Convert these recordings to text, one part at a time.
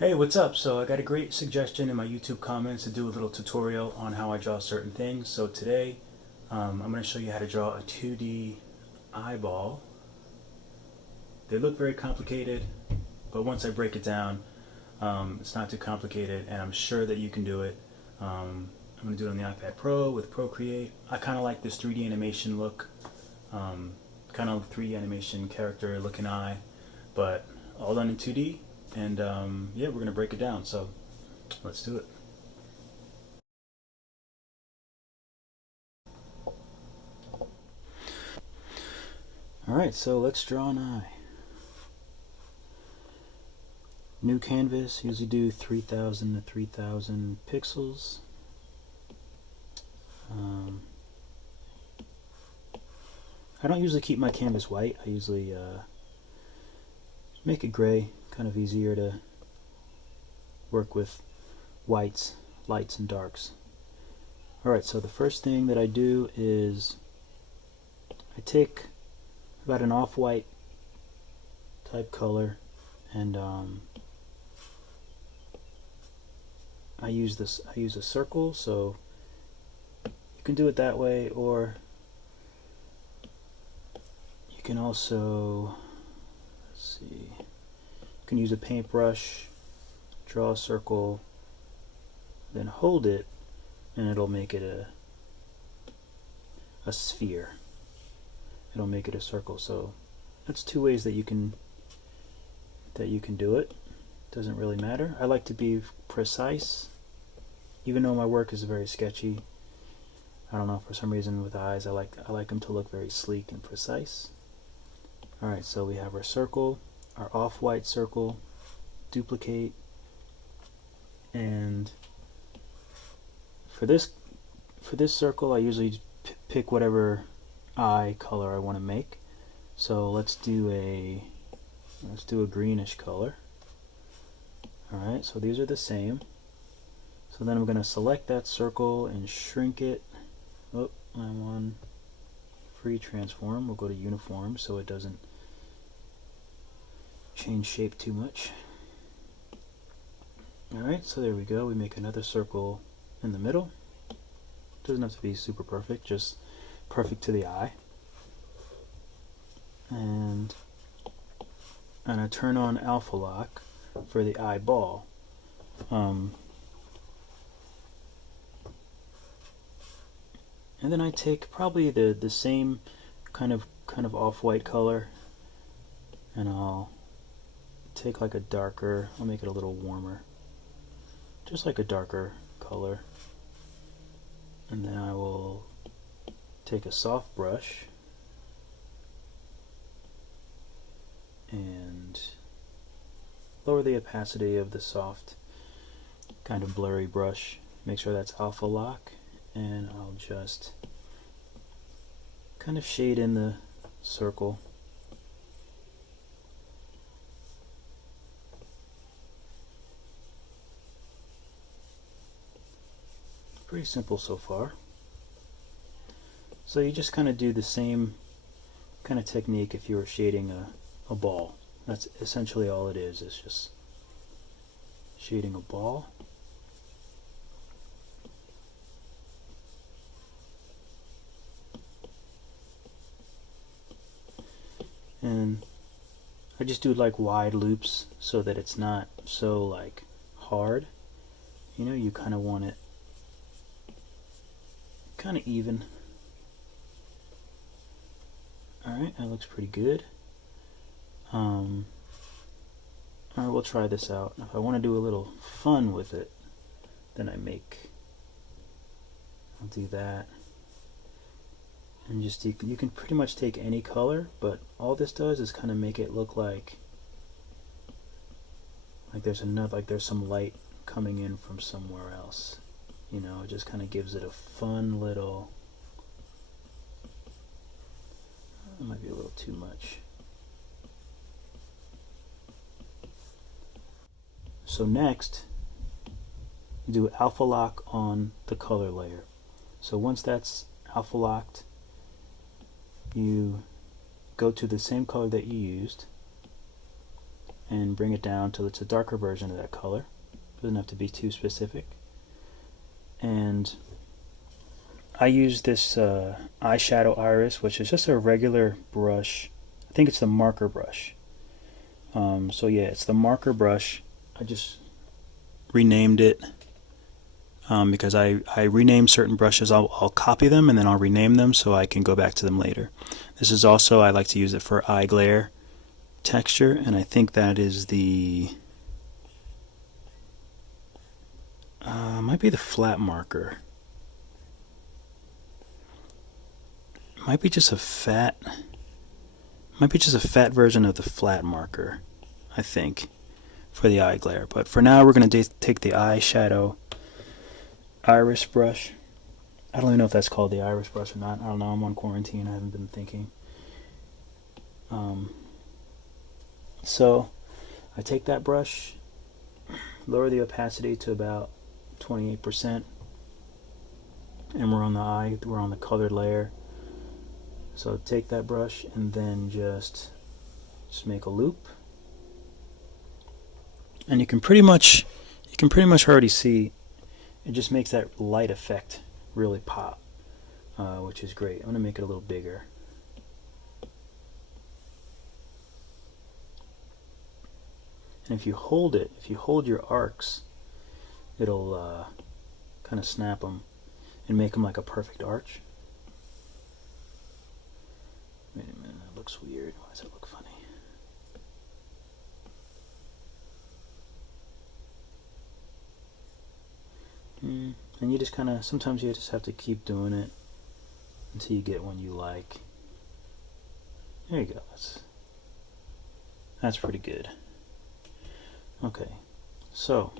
Hey, what's up? So I got a great suggestion in my YouTube comments to do a little tutorial on how I draw certain things. So today I'm going to show you how to draw a 2D eyeball. They look very complicated, but once I break it down, it's not too complicated, and I'm sure that you can do it. I'm going to do it on the iPad Pro with Procreate. I kind of like this 3D animation look, kind of 3D animation character looking eye, but all done in 2D. And yeah, we're going to break it down. So let's do it. Alright, so let's draw an eye. New canvas, usually do 3000 to 3000 pixels. I don't usually keep my canvas white. I usually make it gray, kind of easier to work with whites, lights, and darks. Alright, so the first thing that I do is I take about an off-white type color, and I use a circle, so you can do it that way, or you can also, let's see, you can use a paintbrush, draw a circle, then hold it, and it'll make it a sphere. It'll make it a circle. So that's two ways that you can do it. Doesn't really matter. I like to be precise, even though my work is very sketchy. I don't know, for some reason with eyes I like them to look very sleek and precise. Alright, so we have our circle, our off-white circle, duplicate, and for this circle I usually pick whatever eye color I want to make. So let's do a greenish color. Alright, so these are the same. So then I'm going to select that circle and shrink it. Oh, I'm on free transform. We'll go to uniform so it doesn't change shape too much. Alright, so there we go. We make another circle in the middle. Doesn't have to be super perfect, just perfect to the eye. And I turn on alpha lock for the eyeball. And then I take probably the same kind of off-white color, and I'll take like a darker, I'll make it a little warmer, just like a darker color, and then I will take a soft brush and lower the opacity of the soft kind of blurry brush. Make sure that's alpha lock, and I'll just kind of shade in the circle. Pretty simple so far. So you just kind of do the same kind of technique if you were shading a ball. That's essentially all it is. It's just shading a ball. And I just do like wide loops so that it's not so like hard. You know, you kind of want it kind of even. Alright, that looks pretty good. Alright, we'll try this out. If I want to do a little fun with it, then I'll do that. And just you can pretty much take any color, but all this does is kind of make it look like there's some light coming in from somewhere else. You know, it just kind of gives it a fun little, it might be a little too much. So next, you do alpha lock on the color layer. So once that's alpha locked, you go to the same color that you used, and bring it down till it's a darker version of that color. Doesn't have to be too specific. And I use this eyeshadow iris, which is just a regular brush. I think it's the marker brush. So yeah, it's the marker brush. I just renamed it because I rename certain brushes. I'll copy them and then I'll rename them so I can go back to them later. This is also, I like to use it for eye glare texture, and I think that is the might be the flat marker. Might be just a fat version of the flat marker, I think, for the eye glare. But for now, we're going to take the eyeshadow iris brush. I don't even know if that's called the iris brush or not. I don't know. I'm on quarantine. I haven't been thinking. So I take that brush, lower the opacity to about 28%, and we're on the eye. We're on the colored layer. So take that brush and then just make a loop, and you can pretty much already see it just makes that light effect really pop, which is great. I'm gonna make it a little bigger. And if you hold your arcs, it'll kind of snap them and make them like a perfect arch. Wait a minute, that looks weird. Why does it look funny? And you just kind of, sometimes you just have to keep doing it until you get one you like. There you go. That's pretty good. Okay, so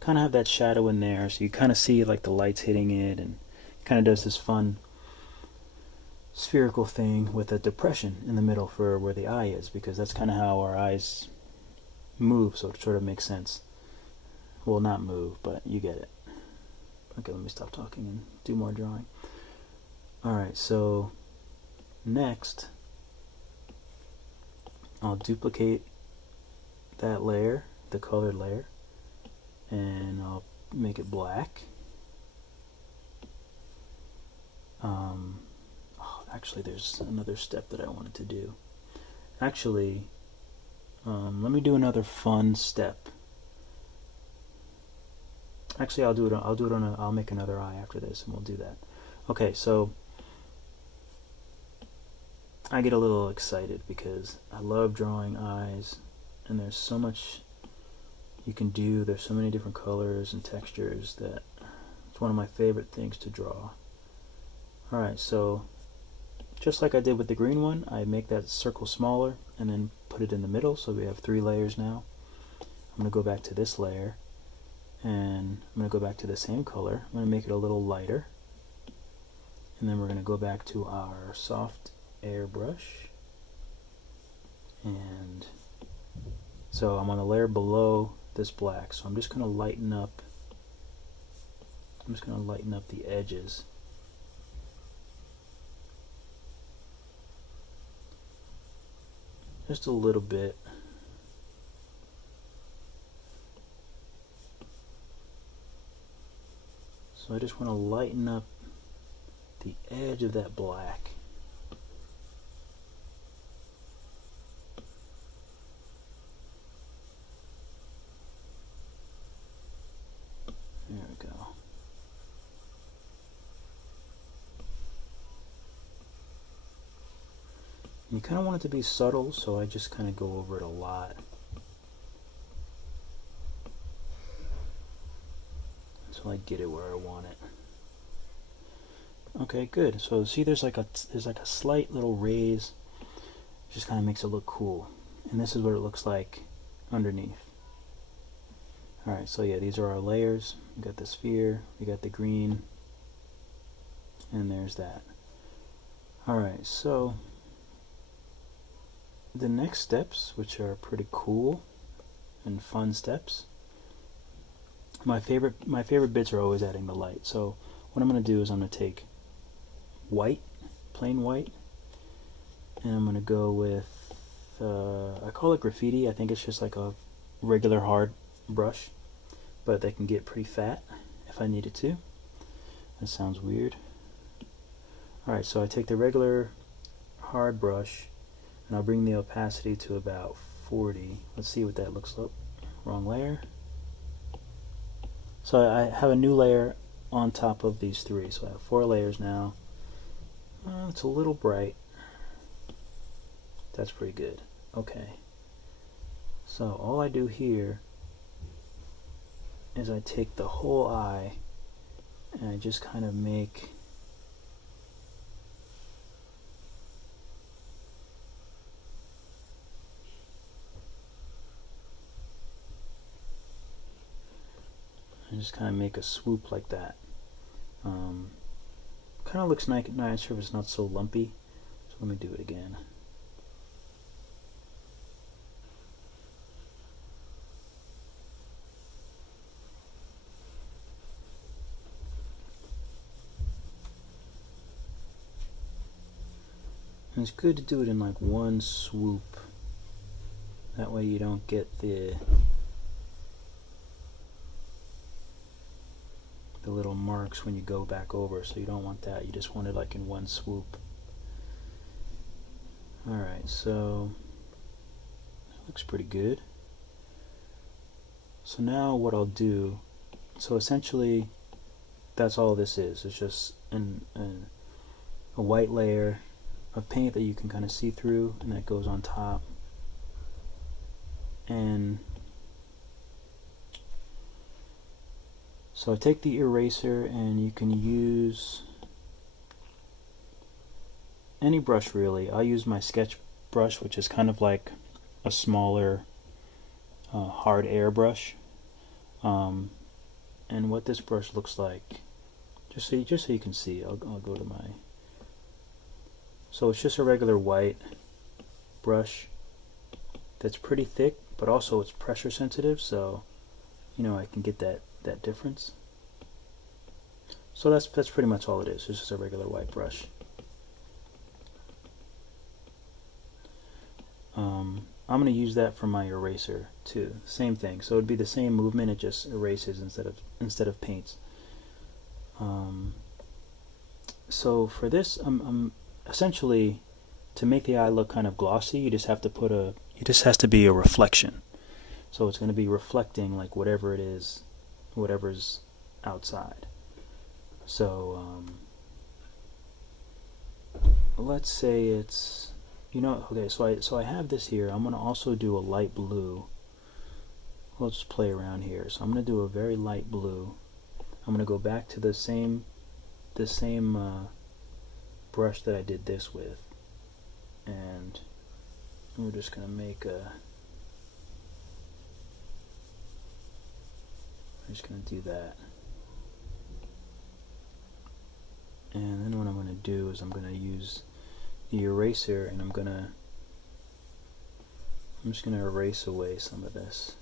kind of have that shadow in there, so you kind of see like the lights hitting it, and kind of does this fun spherical thing with a depression in the middle for where the eye is, because that's kind of how our eyes move, so it sort of makes sense. Well, not move, but you get it. Okay, let me stop talking and do more drawing. Alright, so next I'll duplicate that layer, the colored layer, and I'll make it black. Actually, there's another step that I wanted to do. Actually, let me do another fun step. Actually, I'll make another eye after this, and we'll do that. Okay, so I get a little excited because I love drawing eyes, and there's so much you can do. There's so many different colors and textures that it's one of my favorite things to draw. Alright, so just like I did with the green one, I make that circle smaller and then put it in the middle, so we have 3 layers now. I'm going to go back to this layer, and I'm going to go back to the same color. I'm going to make it a little lighter, and then we're going to go back to our soft airbrush, and so I'm on the layer below this black, so I'm just going to lighten up the edges. Just a little bit. So I just want to lighten up the edge of that black. There we go. You kind of want it to be subtle, so I just kind of go over it a lot. Until I get it where I want it. Okay, good. So see, there's like a slight little raise. Just kind of makes it look cool. And this is what it looks like underneath. Alright, so yeah, these are our layers. We got the sphere, we got the green, and there's that. Alright, so the next steps, which are pretty cool and fun steps, my favorite bits are always adding the light. So what I'm going to do is I'm going to take white, plain white, and I'm going to go with I call it graffiti. I think it's just like a regular hard brush, but they can get pretty fat if I needed to. That sounds weird. Alright, so I take the regular hard brush and I'll bring the opacity to about 40. Let's see what that looks like. Wrong layer. So I have a new layer on top of these three. So I have 4 layers now. It's a little bright. That's pretty good. Okay. So all I do here is I take the whole eye and I just kind of make a swoop like that. Kind of looks nicer if it's not so lumpy. So let me do it again. And it's good to do it in like one swoop. That way you don't get the little marks when you go back over, so you don't want that. You just want it like in one swoop. Alright, so that looks pretty good. So now what I'll do, so essentially that's all this is. It's just a white layer of paint that you can kind of see through, and that goes on top. And so I take the eraser, and you can use any brush really. I'll use my sketch brush, which is kind of like a smaller hard air brush. And what this brush looks like, just so you can see, I'll go to my. So it's just a regular white brush that's pretty thick, but also it's pressure sensitive, so you know I can get that difference. So that's pretty much all it is. It's just a regular white brush. I'm going to use that for my eraser too. Same thing. So it'd be the same movement. It just erases instead of paints. So for this, I'm essentially, to make the eye look kind of glossy, you just have to put it just has to be a reflection. So it's going to be reflecting like whatever it is, whatever's outside. So let's say it's, okay, so I have this here. I'm going to also do a light blue. We'll just play around here. So I'm going to do a very light blue. I'm going to go back to the same brush that I did this with, and we're just going to make I'm just going to do that. And then what I'm going to do is I'm going to use the eraser, and I'm just going to erase away some of this.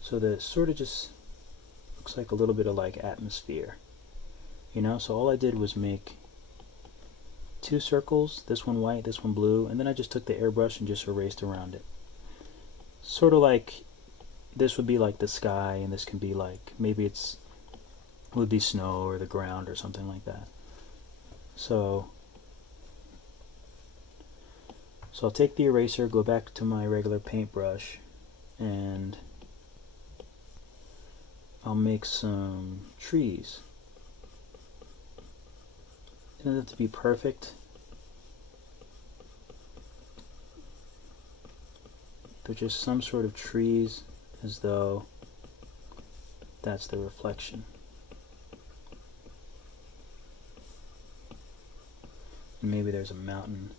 So that it sort of just looks like a little bit of like atmosphere, so all I did was make 2 circles, this one white, this one blue, and then I just took the airbrush and just erased around it. Sort of like this would be like the sky, and this can be like, maybe it would be snow or the ground or something like that. So I'll take the eraser, go back to my regular paintbrush, and I'll make some trees. It doesn't have to be perfect. They're just some sort of trees, as though that's the reflection. And maybe there's a mountain.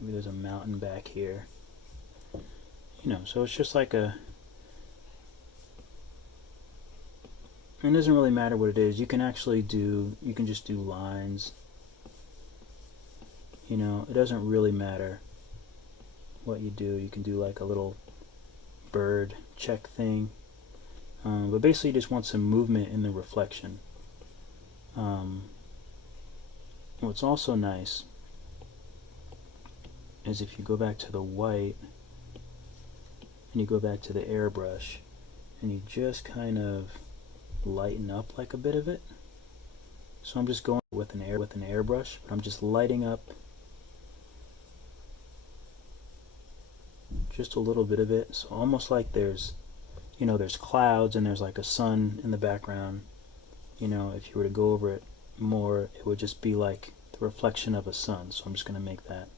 Maybe there's a mountain back here. So it's just like and it doesn't really matter what it is. You can just do lines. It doesn't really matter what you do. You can do like a little bird check thing. but basically you just want some movement in the reflection. What's also nice is if you go back to the white and you go back to the airbrush and you just kind of lighten up like a bit of it. So I'm just going with an airbrush, but I'm just lighting up just a little bit of it. So almost like there's clouds and there's like a sun in the background. If you were to go over it more, it would just be like the reflection of a sun. So I'm just going to make that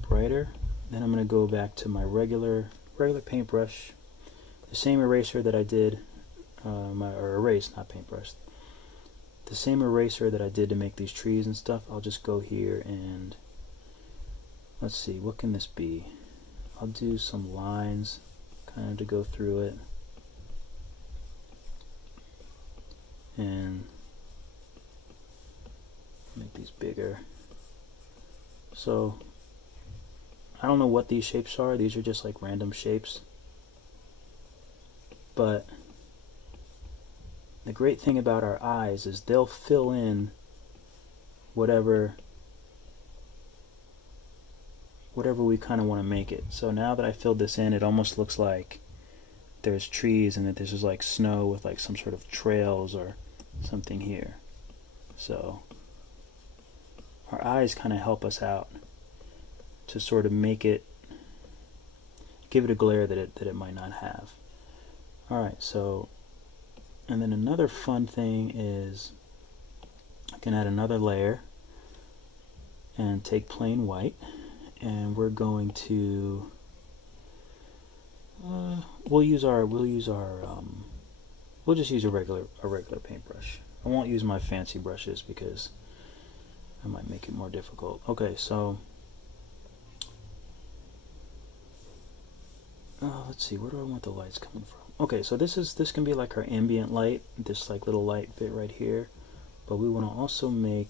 brighter. Then I'm going to go back to my regular paintbrush, the same eraser that I did, not paintbrush, the same eraser that I did to make these trees and stuff. I'll just go here and let's see, what can this be? I'll do some lines kind of to go through it, and make these bigger. So I don't know what these shapes are. These are just like random shapes, but the great thing about our eyes is they'll fill in whatever we kind of want to make it. So now that I filled this in, it almost looks like there's trees and that this is like snow with like some sort of trails or something here. So our eyes kind of help us out to sort of make it, give it a glare that it might not have. Alright, so, and then another fun thing is I can add another layer and take plain white, and we're going to we'll just use a regular paintbrush. I won't use my fancy brushes because I might make it more difficult. Okay, so let's see, where do I want the lights coming from? Okay, so this can be like our ambient light, this like little light bit right here, but we want to also we'll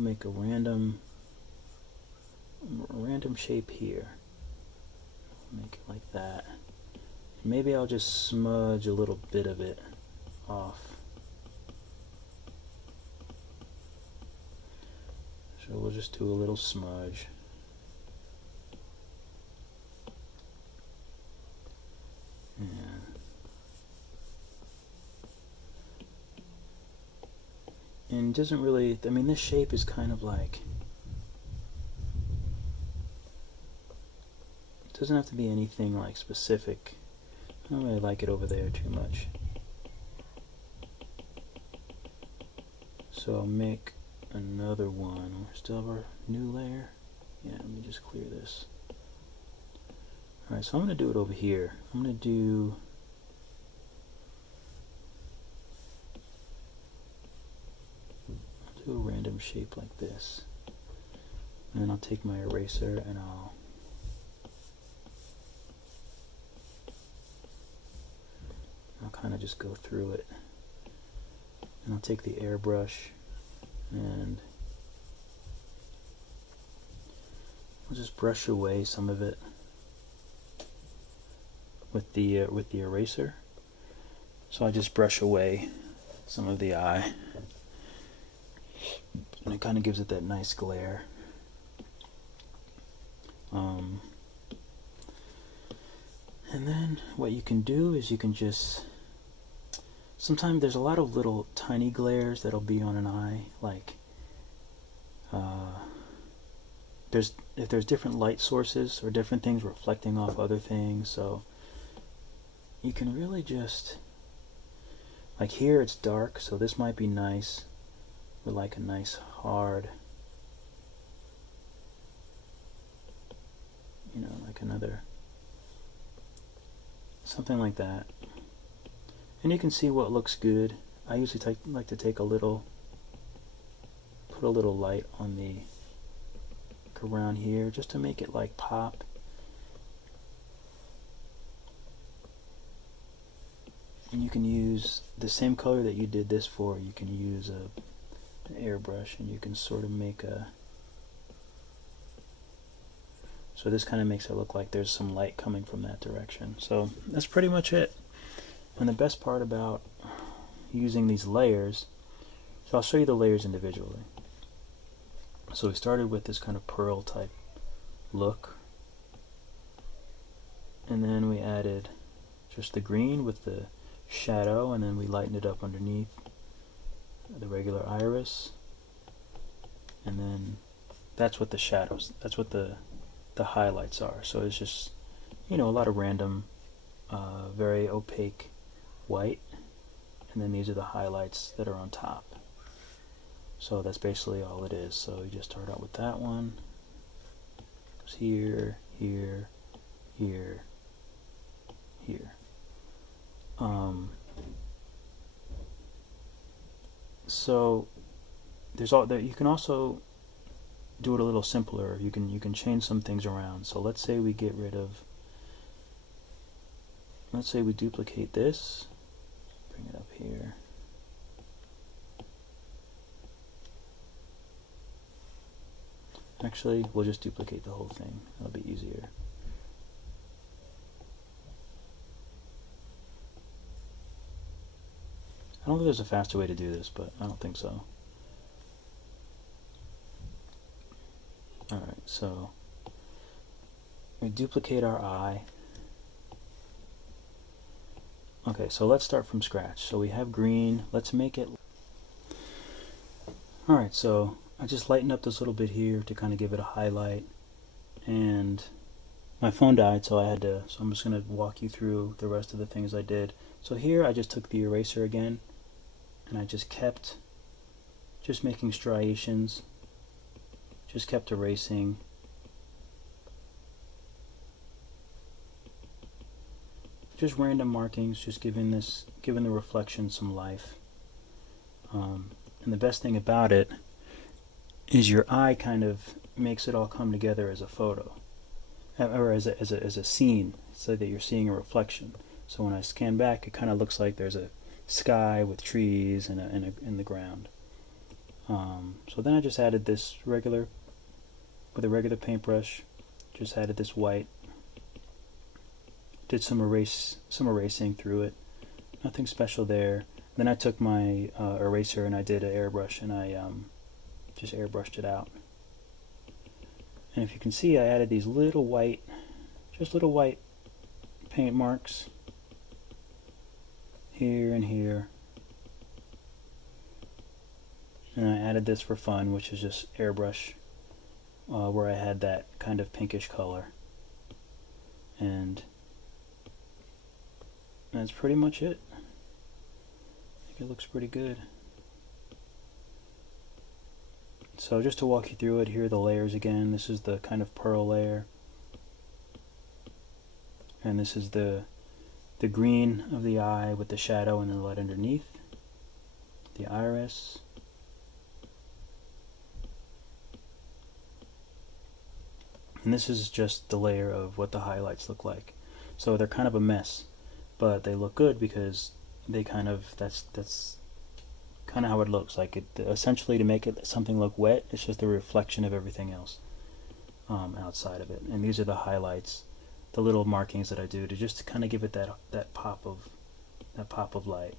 make a random shape here. Make it like that. And maybe I'll just smudge a little bit of it off. So we'll just do a little smudge. And it doesn't really, I mean, this shape is kind of like, it doesn't have to be anything like specific. I don't really like it over there too much. So I'll make another one. We still have our new layer. Yeah, let me just clear this. Alright, so I'm going to do it over here. I'm going to do a random shape like this. And then I'll take my eraser and I'll kind of just go through it. And I'll take the airbrush and I'll just brush away some of it with the eraser. So I just brush away some of the eye, and it kind of gives it that nice glare. And then what you can do is you can just, sometimes there's a lot of little tiny glares that'll be on an eye, like if there's different light sources or different things reflecting off other things, so you can really just, like here it's dark, so this might be nice with like a nice hard, like another, something like that. And you can see what looks good. I usually like to take put a little light on the, around here, just to make it like pop. And you can use the same color that you did this for. You can use an airbrush, and you can sort of make a, So this kind of makes it look like there's some light coming from that direction. So that's pretty much it. And the best part about using these layers, so I'll show you the layers individually. So we started with this kind of pearl type look, and then we added just the green with the shadow, and then we lightened it up underneath the regular iris, and then that's what the shadows, that's what the highlights are. So it's just, you know, a lot of random very opaque white, and then these are the highlights that are on top. So that's basically all it is. So you just start out with that one. Goes here, here, here, here. So there's all that. You can also do it a little simpler. You can change some things around. So let's say we get rid of, let's say we duplicate this, bring it up here. Actually, we'll just duplicate the whole thing. That'll be easier. I don't think there's a faster way to do this, but I don't think so. Alright, so we duplicate our eye. Okay, so let's start from scratch. So we have green. Let's make it... Alright, so I just lightened up this little bit here to kind of give it a highlight. And my phone died, so I had to... So I'm just going to walk you through the rest of the things I did. So here I just took the eraser again, and I just kept just making striations. Just kept erasing. Just random markings, just giving the reflection some life. And the best thing about it is your eye kind of makes it all come together as a photo, or as a scene, so that you're seeing a reflection. So when I scan back, it kind of looks like there's a sky with trees and in the ground. So then I just added this with a regular paintbrush. Just added this white. Did some erasing through it. Nothing special there. Then I took my eraser and I did an airbrush, and I just airbrushed it out. And if you can see, I added these little white paint marks here and here. And I added this for fun, which is just airbrush, where I had that kind of pinkish color. And that's pretty much it. I think it looks pretty good. So just to walk you through it, here are the layers again. This is the kind of pearl layer. And this is the green of the eye with the shadow and the light underneath. The iris. And this is just the layer of what the highlights look like. So they're kind of a mess, but they look good because they kind of, that's kind of how it looks like. It essentially, to make it something look wet, it's just a reflection of everything else outside of it. And these are the highlights, the little markings that I do to just kind of give it that pop of light.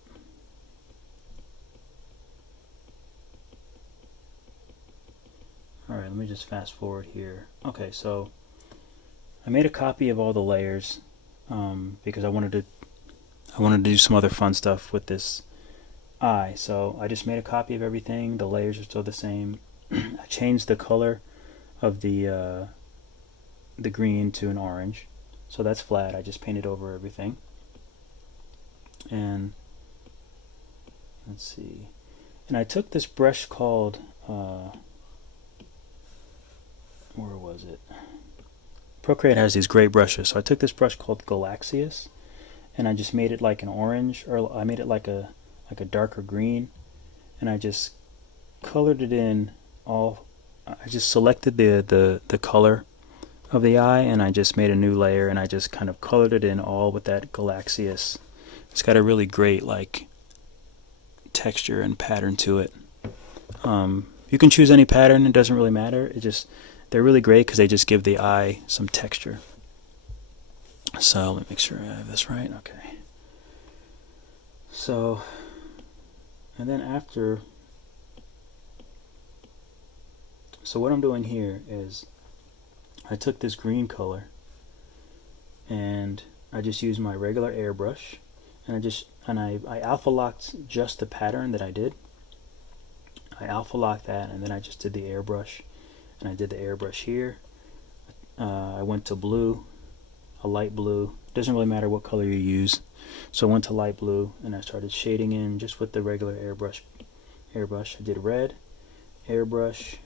Alright, let me just fast forward here. Okay, so I made a copy of all the layers because I wanted to do some other fun stuff with this eye. So I just made a copy of everything. The layers are still the same. I changed the color of the green to an orange. So that's flat. I just painted over everything. And let's see. And I took this brush called where was it? Procreate has these great brushes. So I took this brush called Galaxius, and I just made it like an orange, or I made it like a darker green, and I just colored it in all. I just selected the color of the eye, and I just made a new layer, and I just kind of colored it in all with that Galaxius. It's got a really great like texture and pattern to it. You can choose any pattern, it doesn't really matter. they're really great because they just give the eye some texture. So let me make sure I have this right. Okay. So, and then after, so what I'm doing here is I took this green color and I just used my regular airbrush, and I alpha locked just the pattern that I did. I alpha locked that, and then I just did the airbrush, and I did the airbrush here. I went to blue, a light blue. Doesn't really matter what color you use. So I went to light blue, and I started shading in just with the regular airbrush. I did red, airbrush,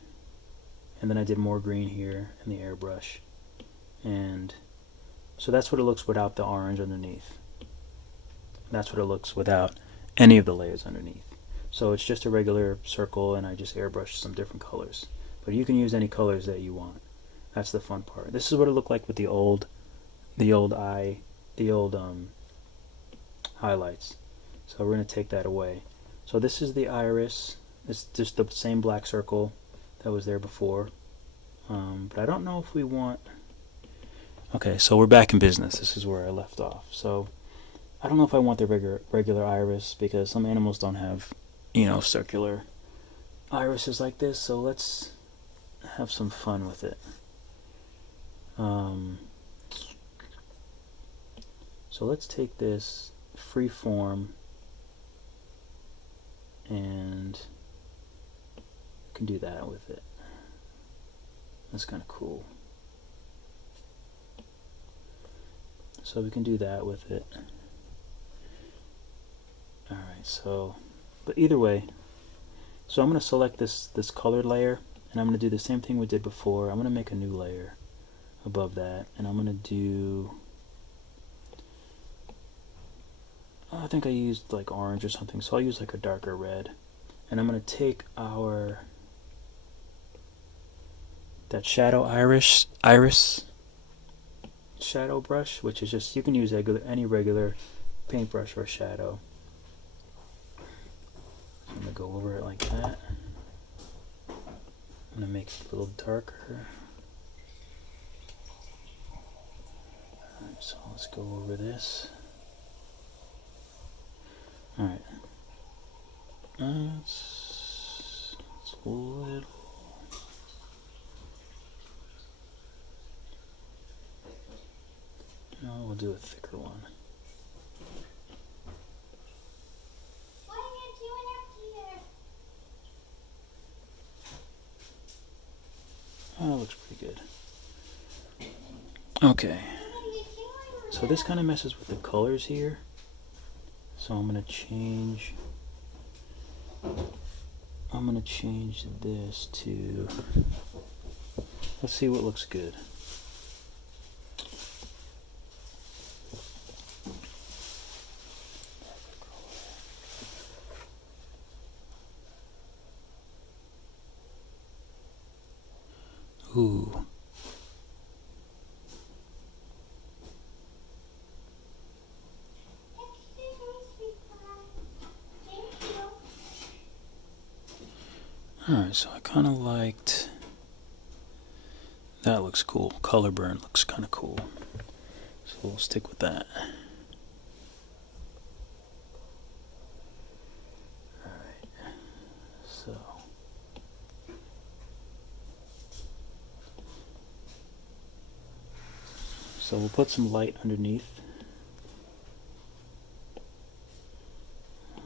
and then I did more green here in the airbrush. And so that's what it looks without the orange underneath. That's what it looks without any of the layers underneath. So it's just a regular circle, and I just airbrushed some different colors. But you can use any colors that you want. That's the fun part. This is what it looked like with the old highlights. So we're going to take that away. So this is the iris. It's just the same black circle that was there before. But I don't know if we want... Okay, so we're back in business. This is where I left off. So I don't know if I want the regular iris, because some animals don't have, you know, circular irises like this. So let's have some fun with it. So let's take this free form and we can do that with it. That's kind of cool. So we can do that with it. Alright, so, but either way, so I'm going to select this colored layer, and I'm going to do the same thing we did before. I'm going to make a new layer above that, and I'm going to do, I think I used like orange or something, so I'll use like a darker red. And I'm going to take that shadow iris shadow brush, which is just, you can use any regular paintbrush or shadow. I'm going to go over it like that. I'm going to make it a little darker. Alright, so let's go over this. Alright. It's a little... No, we'll do a thicker one. Why are you doing up here? Oh, that looks pretty good. Okay. So this kind of messes with the colors here. So I'm going to change this to, let's see what looks good. Ooh. Alright, so I kind of liked, that looks cool. Color burn looks kind of cool. So we'll stick with that. Alright, so we'll put some light underneath.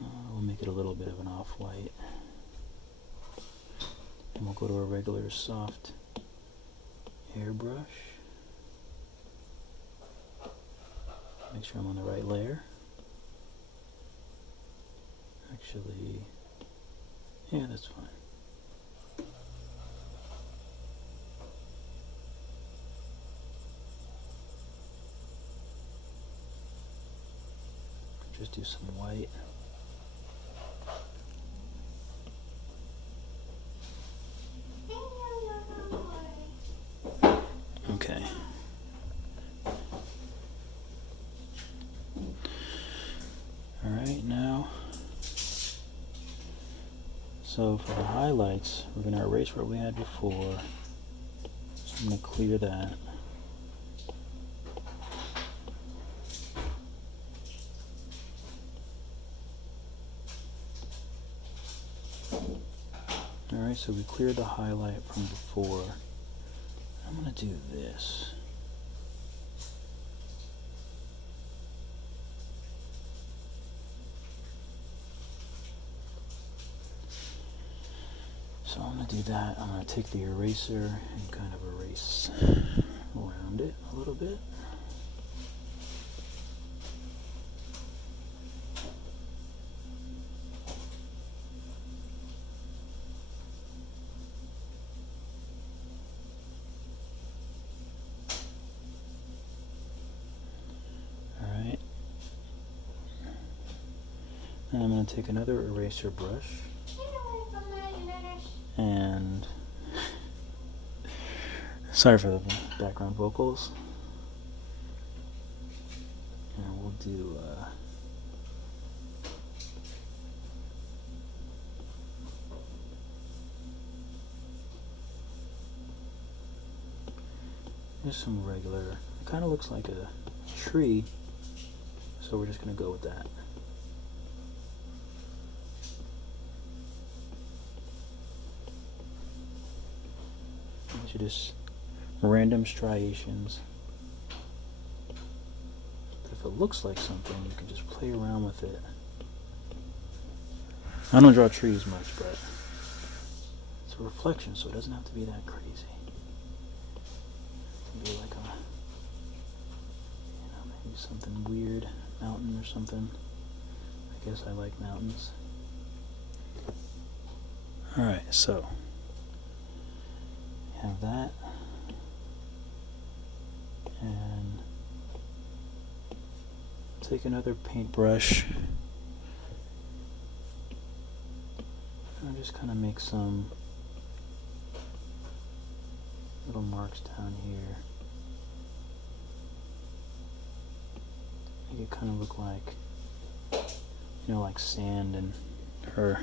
We'll make it a little bit of an off-white. And we'll go to a regular soft airbrush. Make sure I'm on the right layer. Actually, yeah, that's fine. Just do some white. Okay. Alright, now, so for the highlights, we're going to erase what we had before. I'm going to clear that. Alright, so we cleared the highlight from before. I'm going to do this. So I'm going to do that. I'm going to take the eraser and kind of erase around it a little bit. Alright. And I'm going to take another eraser brush. And sorry for the background vocals. And we'll do just some regular, it kind of looks like a tree, so we're just going to go with that. These are just random striations. But if it looks like something, you can just play around with it. I don't draw trees much, but it's a reflection, so it doesn't have to be that crazy. It can be like a, maybe something weird, mountain or something. I guess I like mountains. Alright, so have that, and take another paintbrush and just kind of make some little marks down here. Make it kind of look like, like sand and or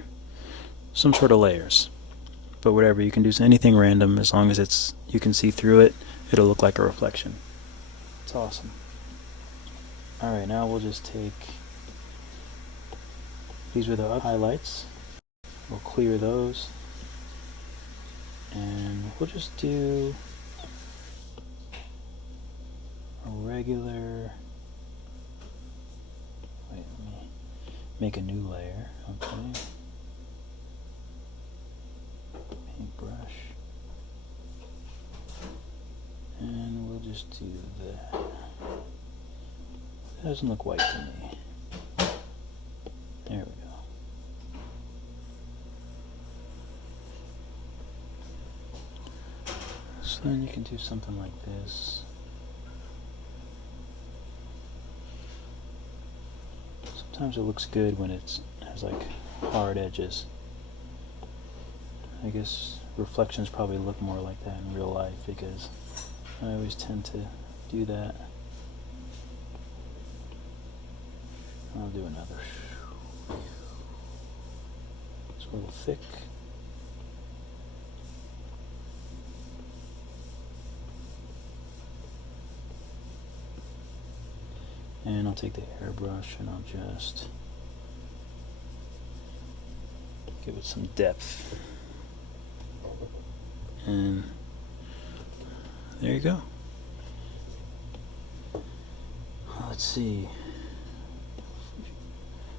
some sort of layers. But whatever, you can do anything random as long as you can see through it, it'll look like a reflection. It's awesome. Alright, now we'll just take, these are the highlights, we'll clear those, and we'll just do a regular, wait, let me make a new layer, okay. Paintbrush, and we'll just do that. That doesn't look white to me. There we go. So then you can do something like this. Sometimes it looks good when it has like hard edges. I guess reflections probably look more like that in real life because I always tend to do that. I'll do another. It's a little thick. And I'll take the airbrush and I'll just give it some depth. And there you go. Let's see.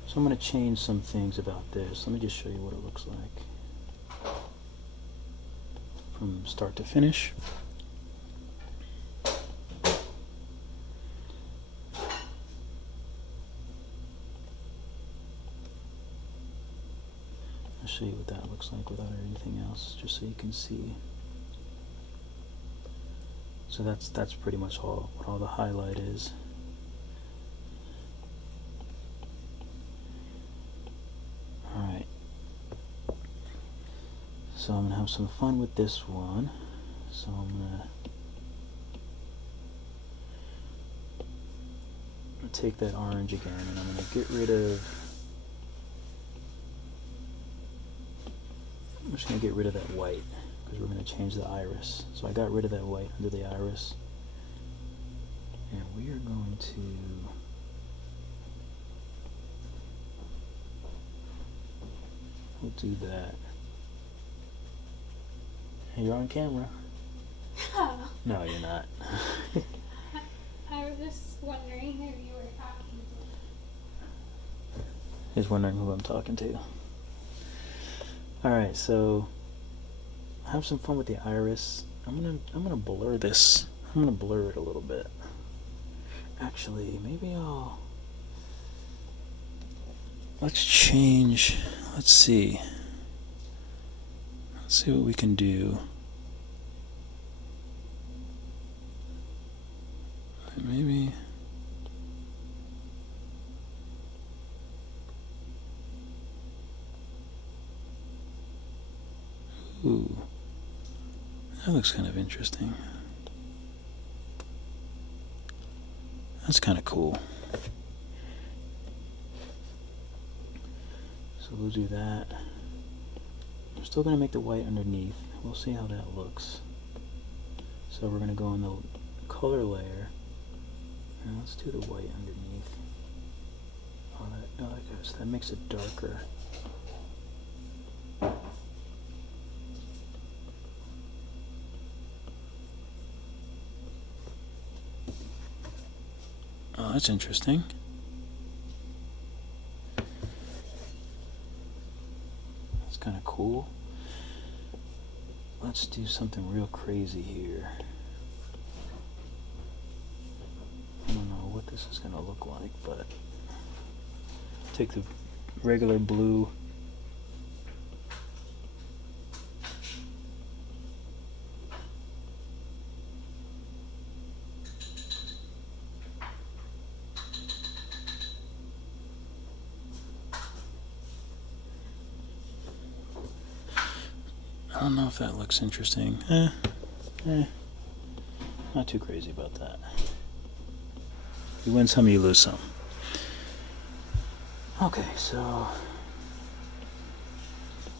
So I'm going to change some things about this. Let me just show you what it looks like from start to finish. I'll show you what that looks like without anything else, just so you can see. So that's pretty much what all the highlight is. Alright. So I'm gonna have some fun with this one. So I'm gonna take that orange again and I'm gonna get rid of, I'm just gonna get rid of that white. because we're going to change the iris. So I got rid of that white under the iris. And we are going to we'll do that. You're on camera. No, you're not. I was just wondering who you were talking to. He's wondering who I'm talking to. Alright, so have some fun with the iris. I'm gonna blur this. I'm gonna blur it a little bit. Actually, maybe let's change. Let's see what we can do. Maybe ooh, that looks kind of interesting. That's kind of cool. So we'll do that. I'm still going to make the white underneath. We'll see how that looks. So we're going to go in the color layer. And let's do the white underneath. Oh, that makes it darker. Oh, that's interesting. That's kind of cool. Let's do something real crazy here. I don't know what this is going to look like, but take the regular blue. I don't know if that looks interesting. Not too crazy about that. You win some, you lose some. Okay, so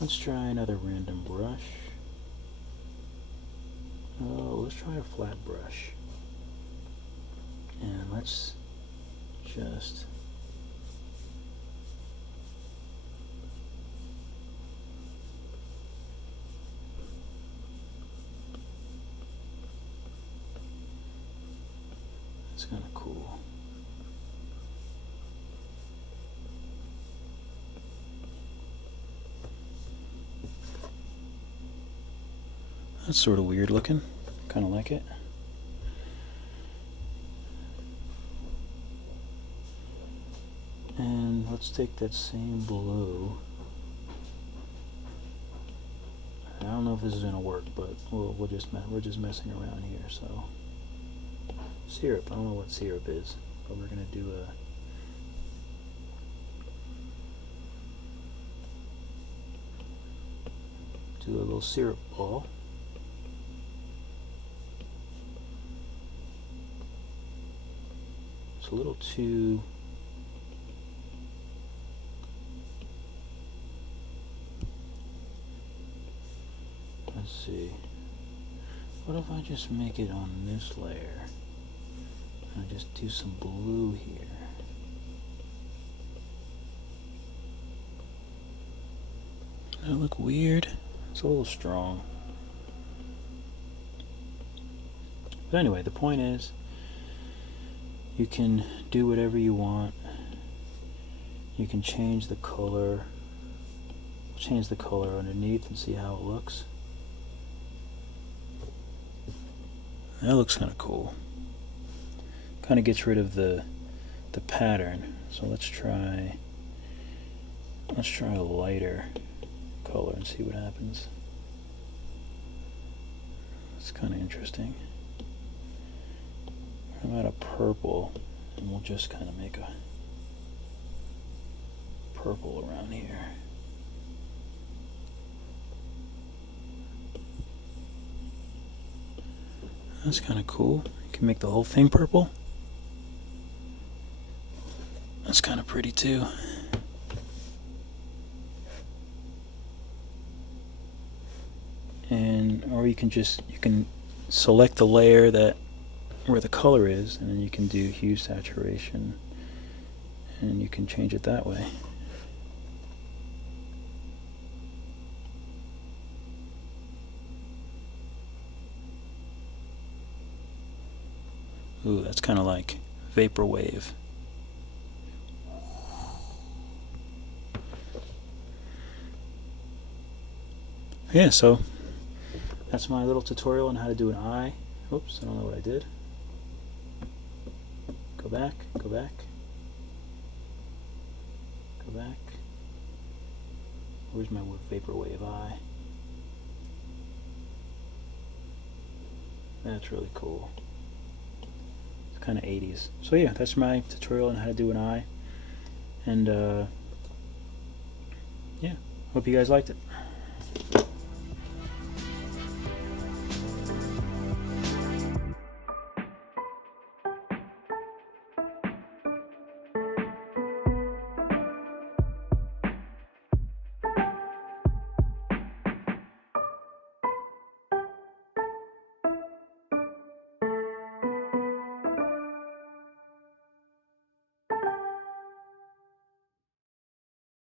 let's try another random brush. Oh, let's try a flat brush. And let's just it's kind of cool. That's sort of weird looking. Kind of like it. And let's take that same blue. I don't know if this is gonna work, but we're just messing around here. So syrup. I don't know what syrup is, but we're gonna do a little syrup ball. It's a little too. Let's see. What if I just make it on this layer? And I just do some blue here. Does that look weird? It's a little strong. But anyway, the point is, you can do whatever you want. You can change the color. Change the color underneath and see how it looks. That looks kind of cool. Kind of gets rid of the pattern. So let's try a lighter color and see what happens. It's kind of interesting. I'm out of purple, and we'll just kind of make a purple around here. That's kind of cool. You can make the whole thing purple. That's kind of pretty too. and or you can select the layer that where the color is, and then you can do hue saturation, and you can change it that way. Ooh, that's kind of like vaporwave. Yeah, so that's my little tutorial on how to do an eye. Oops, I don't know what I did. Go back, go back, go back. Where's my vaporwave eye? That's really cool. It's kind of 80s. So yeah, that's my tutorial on how to do an eye. And yeah, hope you guys liked it.